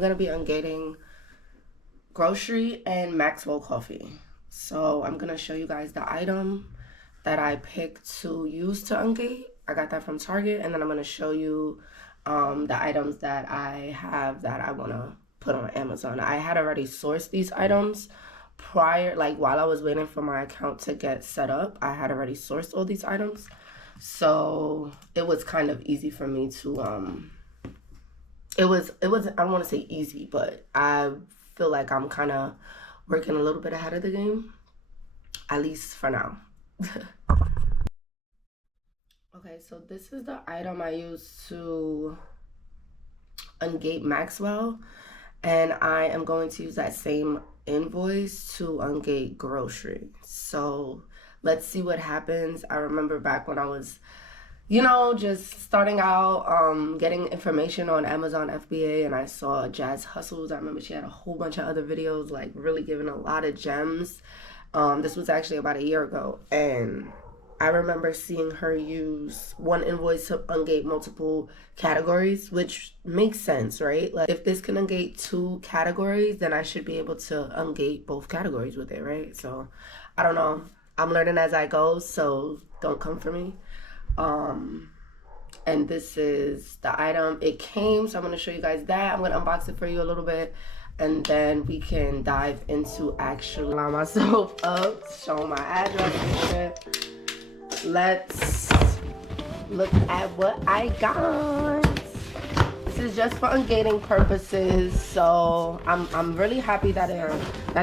gonna be ungating grocery and Maxwell coffee. So I'm gonna show you guys the item that I picked to use to ungate. I got that from Target, and then I'm gonna show you the items that I have that I wanna put on Amazon. I had already sourced these items prior, like while I was waiting for my account to get set up. I had already sourced all these items, so it was kind of easy for me to it was I don't want to say easy, but I feel like I'm kind of working a little bit ahead of the game, at least for now. Okay, so this is the item I use to ungate Maxwell, and I am going to use that same invoice to ungate grocery. So let's see what happens. I remember back when I was, just starting out, getting information on Amazon FBA, and I saw Jazz Hustles. I remember she had a whole bunch of other videos, like really giving a lot of gems. This was actually about a year ago, and I remember seeing her use one invoice to ungate multiple categories, which makes sense, right? Like, if this can ungate 2 categories, then I should be able to ungate both categories with it, right? So, I don't know. I'm learning as I go, so don't come for me. And this is the item. It came, so I'm going to show you guys that. I'm going to unbox it for you a little bit, and then we can dive into actually line myself up, show my address and shit. Let's look at what I got. This is just for ungating purposes, so I'm really happy that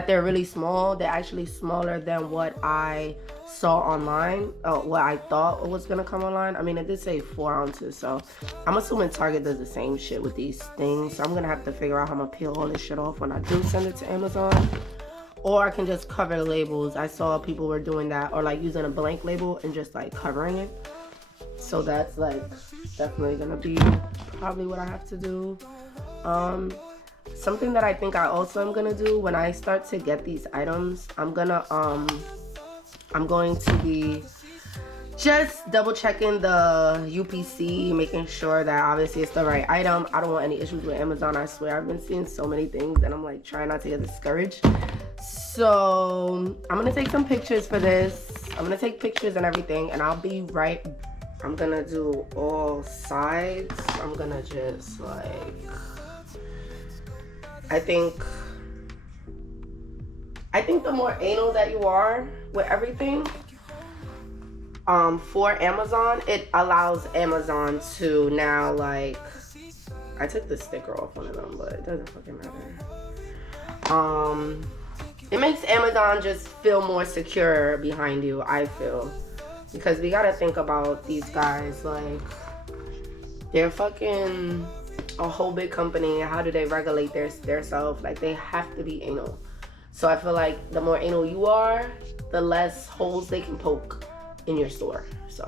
they're really small. They're actually smaller than what I saw online, what I thought was gonna come online. I mean, it did say 4 ounces, so I'm assuming Target does the same shit with these things. So I'm gonna have to figure out how I'm gonna peel all this shit off when I do send it to Amazon. Or I can just cover the labels. I saw people were doing that, or like using a blank label and just like covering it. So that's like definitely gonna be probably what I have to do. Something that I think I also am gonna do when I start to get these items, I'm going to be just double checking the UPC, making sure that obviously it's the right item. I don't want any issues with Amazon. I swear I've been seeing so many things and I'm like trying not to get discouraged. So I'm gonna take some pictures for this. I'm gonna take pictures and everything, and I'll be right. I'm gonna do all sides. I'm gonna just like, I think the more anal that you are with everything, for Amazon, it allows Amazon to now, like, I took the sticker off one of them, but it doesn't fucking matter. It makes Amazon just feel more secure behind you, I feel. Because we gotta think about these guys, like, they're fucking a whole big company. How do they regulate their self? Like, they have to be anal. So I feel like the more anal you are, the less holes they can poke in your store. So,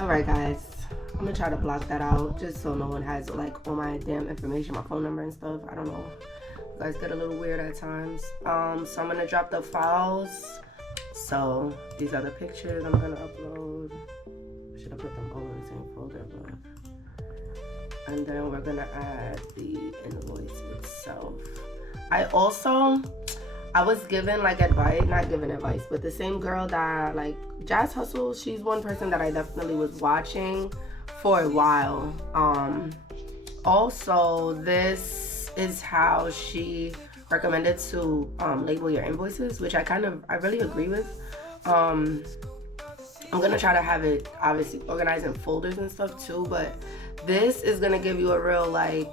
alright guys, I'm gonna try to block that out just so no one has like all my damn information, my phone number and stuff. I don't know. You guys get a little weird at times. So I'm gonna drop the files. So these are the pictures I'm gonna upload. Should have put them all in the same folder, but. And then we're gonna add the invoice itself. I was given like advice, not given advice, but the same girl that like Jazz Hustle, she's one person that I definitely was watching for a while. Also, this is how she recommended to label your invoices, which I really agree with. I'm gonna try to have it obviously organized in folders and stuff too, but this is gonna give you a real like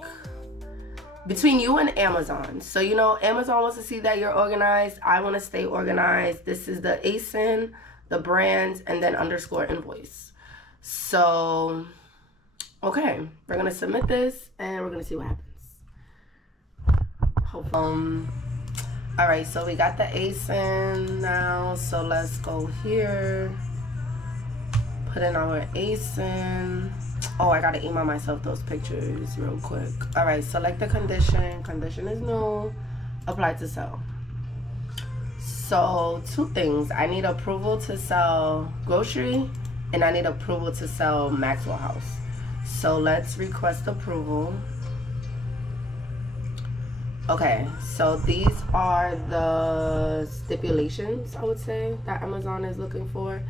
between you and Amazon. So Amazon wants to see that you're organized. I want to stay organized. This is the ASIN, the brand, and then _ invoice. So okay, we're gonna submit this and we're gonna see what happens. All right, so we got the ASIN now. So let's go here, put in our ASIN. Oh, I gotta email myself those pictures real quick. All right, select the condition. Condition is no. Apply to sell. So 2 things. I need approval to sell grocery, and I need approval to sell Maxwell House. So let's request approval. Okay, so these are the stipulations, I would say, that Amazon is looking for.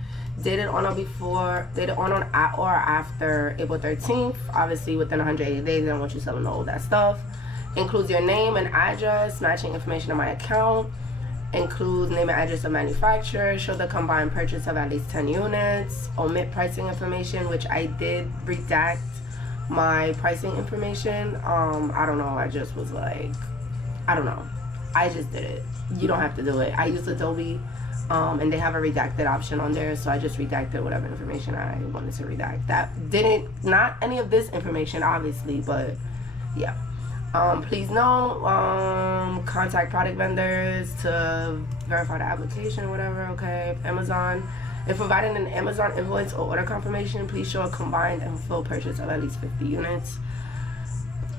Dated on at or after April 13th, obviously within 180 days. They don't want you selling all that stuff. Includes your name and address, matching information on my account. Includes name and address of manufacturer. Show the combined purchase of at least 10 units. Omit pricing information, which I did redact my pricing information. I don't know. I just was like, I don't know. I just did it. You don't have to do it. I use Adobe, and they have a redacted option on there, so I just redacted whatever information I wanted to redact. That didn't, not any of this information, obviously, but yeah. Please know, contact product vendors to verify the application or whatever, okay? Amazon. If providing an Amazon invoice or order confirmation, please show a combined and full purchase of at least 50 units.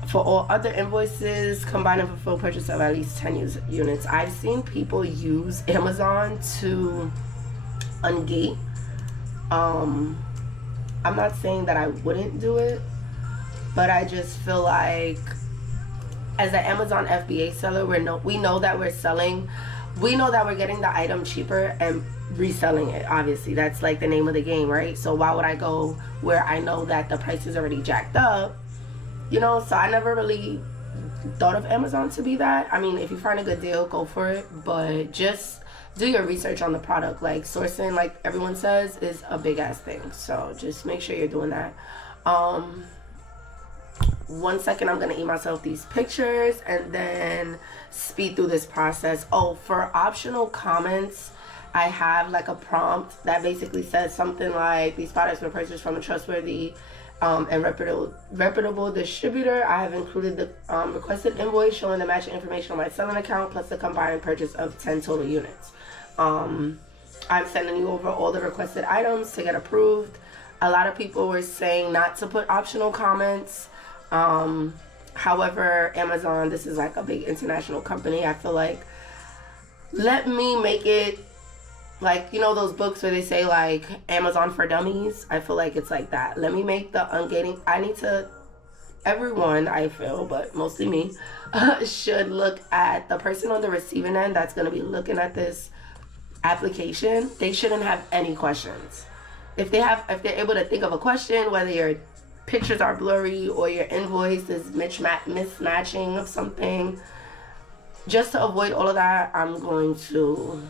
For all other invoices, combined and full purchase of at least 10 units. I've seen people use Amazon to ungate. I'm not saying that I wouldn't do it, but I just feel like as an Amazon FBA seller, we know that we're selling, we know that we're getting the item cheaper and reselling it. Obviously, that's like the name of the game, right? So why would I go where I know that the price is already jacked up? You know, so I never really thought of Amazon to be that. I mean, if you find a good deal, go for it, but just do your research on the product. Like sourcing, like everyone says, is a big ass thing. So just make sure you're doing that. 1 second, I'm gonna eat myself these pictures and then speed through this process. Oh, for optional comments, I have like a prompt that basically says something like, these products were purchased from a trustworthy and reputable distributor. I have included the requested invoice showing the matching information on my selling account plus the combined purchase of 10 total units. I'm sending you over all the requested items to get approved. A lot of people were saying not to put optional comments. However, Amazon, this is like a big international company. I feel like, let me make it like, you know those books where they say like Amazon for dummies? I feel like it's like that. Let me make the ungating. I need to, everyone, I feel, but mostly me, should look at the person on the receiving end that's going to be looking at this application. They shouldn't have any questions. If they're able to think of a question, whether your pictures are blurry or your invoice is mismatching of something, just to avoid all of that, I'm going to.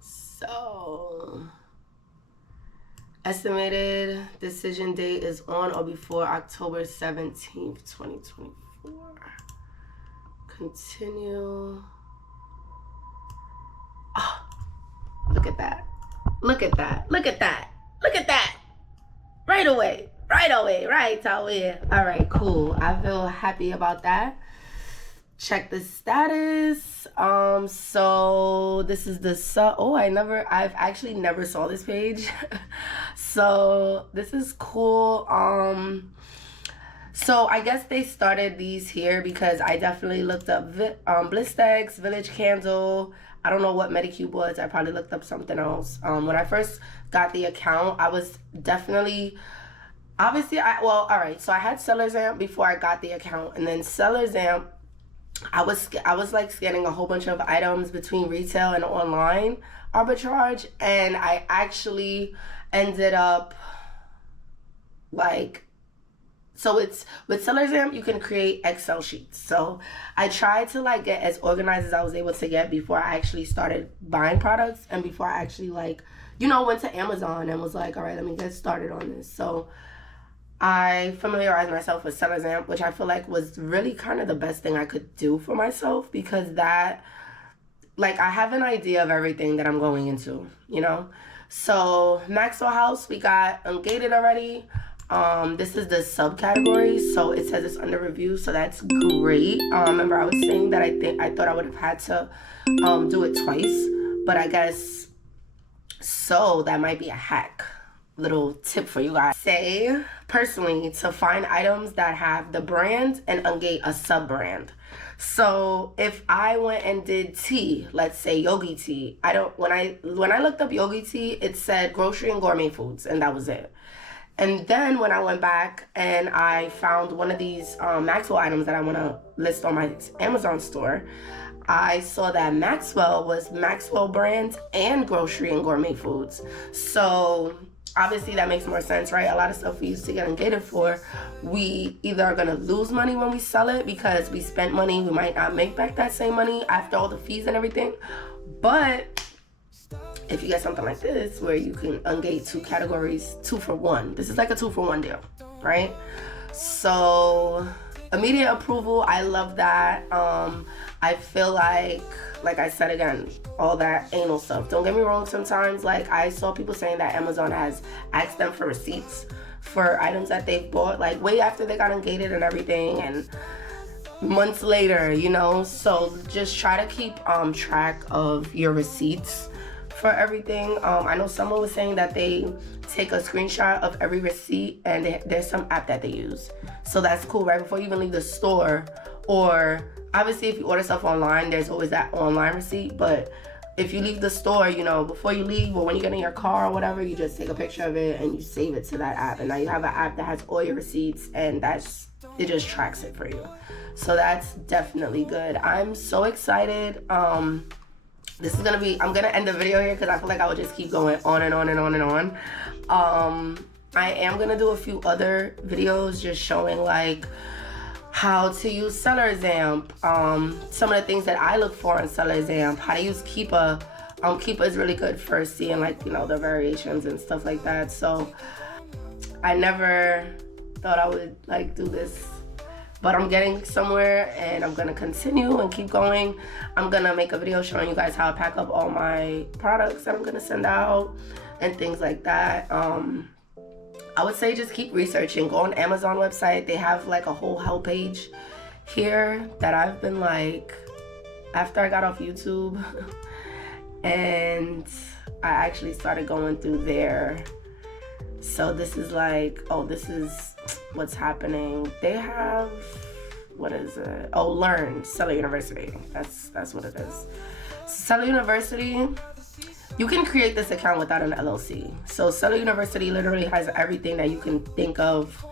So, estimated decision date is on or before October 17th, 2024. Continue. Oh, look at that. Look at that. Look at that. Look at that. Right away. Right away. Right away. All right, cool. I feel happy about that. Check the status. So this is the I've actually never saw this page. So this is cool. So I guess they started these here because I definitely looked up Blistex, Village Candle. I don't know what Medicube was. I probably looked up something else. When I first got the account, I was definitely, obviously, all right. So I had Seller's Amp before I got the account, and then Seller's Amp, I was like scanning a whole bunch of items between retail and online arbitrage, and I actually ended up like, so it's with Seller's Amp, you can create Excel sheets. So I tried to like get as organized as I was able to get before I actually started buying products and before I actually like, you know, went to Amazon and was like, all right, let me get started on this. So I familiarized myself with Seller's Amp, which I feel like was really kind of the best thing I could do for myself, because that, like, I have an idea of everything that I'm going into, you know? So Maxwell House, we got Ungated already. This is the subcategory, so it says it's under review, so that's great. Remember I was saying that I thought I would have had to do it twice, but I guess so that might be a hack. Little tip for you guys. Say personally to find items that have the brand and Ungate a sub-brand. So if I went and did tea, let's say yogi tea, when I looked up yogi tea, it said grocery and gourmet foods, and that was it. And then when I went back and I found one of these Maxwell items that I want to list on my Amazon store, I saw that Maxwell was Maxwell brand and grocery and gourmet foods. So obviously that makes more sense, right? A lot of stuff we used to get Ungated for, we either are gonna lose money when we sell it because we spent money, we might not make back that same money after all the fees and everything. But if you get something like this where you can ungate 2 categories 2 for 1, this is like a 2 for 1 deal, right? So immediate approval, I love that. I feel like I said again, all that anal stuff. Don't get me wrong, sometimes like I saw people saying that Amazon has asked them for receipts for items that they've bought like way after they got ungated and everything, and months later, you know. So just try to keep track of your receipts for everything. I know someone was saying that they take a screenshot of every receipt and there's some app that they use. So that's cool, right? Before you even leave the store, or obviously if you order stuff online, there's always that online receipt. But if you leave the store, you know, before you leave or when you get in your car or whatever, you just take a picture of it and you save it to that app. And now you have an app that has all your receipts, and it just tracks it for you. So that's definitely good. I'm so excited. This is I'm gonna end the video here because I feel like I would just keep going on and on and on and on. I am gonna do a few other videos just showing like how to use Seller Examp, some of the things that I look for in Seller Examp, how to use Keepa. Keepa is really good for seeing like, you know, the variations and stuff like that. So I never thought I would like do this, but I'm getting somewhere and I'm gonna continue and keep going. I'm gonna make a video showing you guys how I pack up all my products that I'm gonna send out and things like that. I would say just keep researching. Go on Amazon website. They have like a whole help page here that I've been like, after I got off YouTube and I actually started going through there. So this is like, oh, this is what's happening. They have, what is it? Oh, Learn, Seller University. That's what it is. Seller University, you can create this account without an LLC. So Seller University literally has everything that you can think of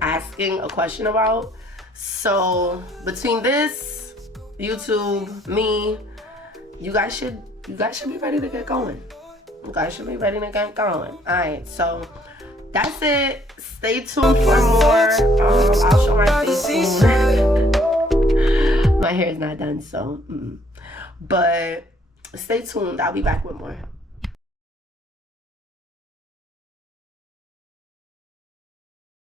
asking a question about. So between this, YouTube, me, you guys should be ready to get going. You guys should be ready to get going. All right, so that's it. Stay tuned for more. I'll show my face soon. My hair is not done, so but stay tuned. I'll be back with more.